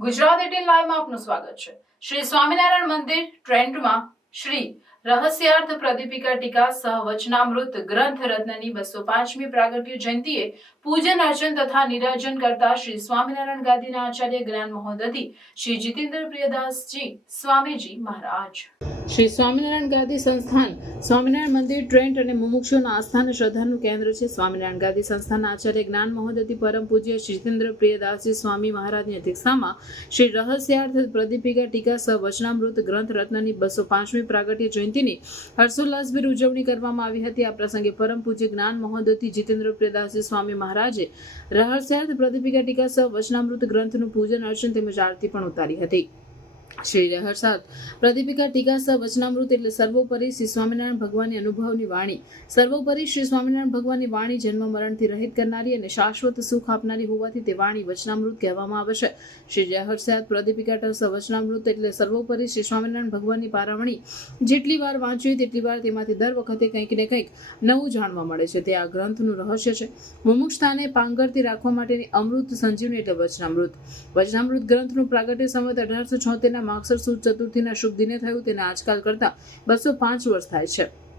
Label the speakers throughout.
Speaker 1: Gujarat eighteen લાઈવમાં આપનું સ્વાગત છે. શ્રી સ્વામિનારાયણ મંદિર ટ્રેન્ડમાં શ્રી રહસ્યાર્થ પ્રદીપિકા ટીકા સહ વચનામૃત ગ્રંથ રત્નની બસો પાંચમી પ્રાગટ્ય જયંતિએ પૂજન અર્ચન તથા નિરાજન કરતા શ્રી સ્વામિનારાયણ ગાદીના આચાર્ય જ્ઞાન મહોદધિ શ્રી જીતેન્દ્ર પ્રિયદાસજી સ્વામીજી મહારાજ. શ્રી સ્વામિનારાયણ ગાદી સંસ્થાન, સ્વામિનારાયણ મંદિર, ટ્રેન્ટ અને મુમુક્ષુના આસ્થા અને શ્રદ્ધાનું કેન્દ્ર છે. સ્વામિનારાયણ ગાદી સંસ્થાના આચાર્ય જ્ઞાન મહોદધિ પરમ પૂજ્ય જીતેન્દ્ર પ્રિયદાસજી સ્વામી મહારાજની અધ્યક્ષતામાં શ્રી રહસ્યાર્થ પ્રદીપિકા ટીકા સહ વચનામૃત ગ્રંથ રત્નની બસો પાંચમી પ્રાગટ્ય જયંતિની હર્ષોલ્લાસભેર ઉજવણી કરવામાં આવી હતી. આ પ્રસંગે પરમ પૂજ્ય જ્ઞાન મહોદતિ જીતેન્દ્ર પ્રિયદાસજી સ્વામી મહારાજે રહસ્યાર્થ પ્રદીપિકા ટીકા સહ વચનામૃત ગ્રંથનું પૂજન અર્ચન તેમજ આરતી પણ ઉતારી હતી. શ્રી રહરસાદ પ્રદીપિકા ટીકા સહ વચનામૃત એટલે સર્વોપરી શ્રી સ્વામિનારાયણ ભગવાનની અનુભવની વાણી. સર્વોપરી શ્રી સ્વામિનારાયણ ભગવાનની વાણી જન્મ મરણથી રહિત કરનારી અને શાશ્વત સુખ આપનારી હોવાથી તે વાણી વચનામૃત કહેવામાં આવે છે. શ્રી રહરસાદ પ્રદીપિકા સહ વચનામૃત એટલે સર્વોપરી શ્રી સ્વામિનારાયણ ભગવાનની પારાવણી. જેટલી વાર વાંચવી તેટલી વાર તેમાંથી દર વખતે કંઈક ને કંઈક નવું જાણવા મળે છે. તે આ ગ્રંથનું રહસ્ય છે. મુમુક્ષતાને પાંગરતી રાખવા માટેની અમૃત સંજીવની એટલે વચનામૃત. વચનામૃત ગ્રંથનું પ્રાગટ્ય સંવત અઢારસો છોતેરના માગસર સુદ ચતુર્થીના શુભ દિને થયું તેને આજકાલ કરતા બસો પાંચ વર્ષ થાય છે.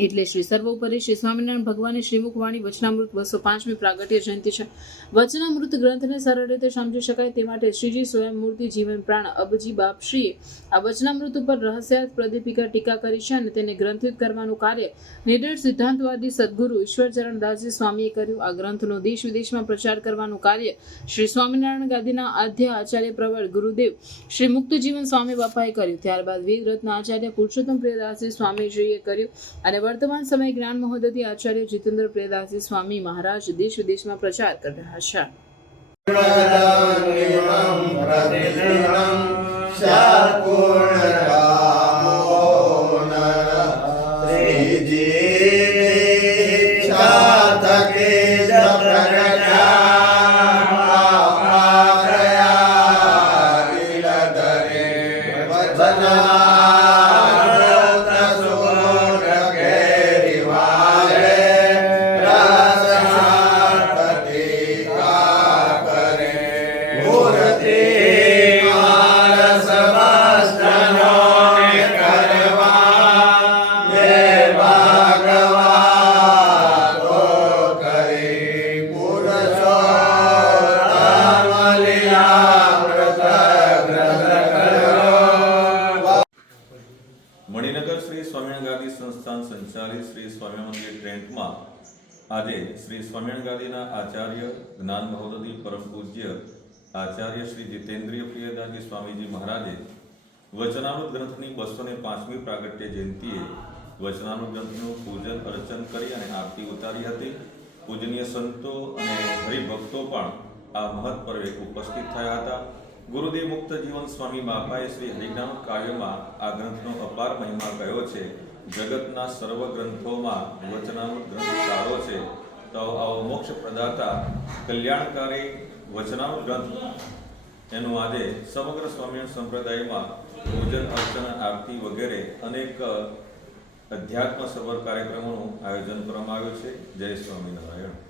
Speaker 1: એટલે શ્રી સર્વોપરી શ્રી સ્વામિનારાયણ ભગવાનની શ્રીમુખવાણી વચનામૃત બસો પાંચમી પ્રાગટ્ય જયંતિ છે. વચનામૃત ગ્રંથને સરળ રીતે સમજી શકાય તે માટે શ્રીજી સ્વયં મૂર્તિ જીવન પ્રાણ અબજી બાપશ્રીએ આ વચનામૃત ઉપર રહસ્યાર્થ પ્રદીપિકા ટીકા કરી છે અને તેને ગ્રંથિત કરવાનું કાર્ય નિર્દળ સિદ્ધાંતવાદી સદગુરુ ઈશ્વરચરણ દાસજી સ્વામીએ કર્યું. આ ગ્રંથનો દેશ વિદેશમાં પ્રચાર કરવાનું કાર્ય શ્રી સ્વામિનારાયણ ગાદીના આદ્ય આચાર્ય પ્રવર ગુરુદેવ શ્રી મુક્ત જીવન સ્વામી બાપાએ કર્યું. ત્યારબાદ વેદરત્ન આચાર્ય પુરુષોત્તમ પ્રિયદાસજી સ્વામીજીએ કર્યું અને વર્તમાન સમય જ્ઞાન મહોદધિ આચાર્ય જીતેન્દ્ર પ્રિયદાસજી સ્વામી મહારાજ દેશ વિદેશમાં પ્રચાર કરી રહ્યા છે
Speaker 2: પ્રદાનિમં
Speaker 3: સંસ્થાન સંચાલિત શ્રી સ્વામિનારાયણ મંદિર ટ્રેન્ટમાં આજે શ્રી સ્વામિનારાયણ ગાદીના આચાર્ય જ્ઞાન મહોદધિ પરમ પૂજ્ય આચાર્ય શ્રી જીતેન્દ્રિય પ્રિયદાજી સ્વામીજી મહારાજે વચનામૃત ગ્રંથની બસો ને પાંચમી પ્રાગટ્ય જયંતિએ વચનામૃત ગ્રંથનું પૂજન અર્ચન કરી અને આરતી ઉતારી હતી. પૂજનીય સંતો અને હરિભક્તો પણ આ મહત્પર્વે ઉપસ્થિત થયા હતા. ગુરુદેવ મુક્ત જીવન સ્વામી બાપાએ શ્રી હરિજ્ઞાન કાવ્યમાં આ ગ્રંથનો અપાર મહિમા કહ્યો છે. જગતના સર્વ ગ્રંથોમાં વચનામૃત ગ્રંથ સારો છે. તો આવો મોક્ષ પ્રદાતા, કલ્યાણકારી વચનામૃત ગ્રંથ. એનું આજે સમગ્ર સ્વામિનારાયણ સંપ્રદાયમાં પૂજન, અર્ચન, આરતી વગેરે અનેક અધ્યાત્મ સભર કાર્યક્રમોનું આયોજન કરવામાં આવ્યું છે. જય સ્વામિનારાયણ.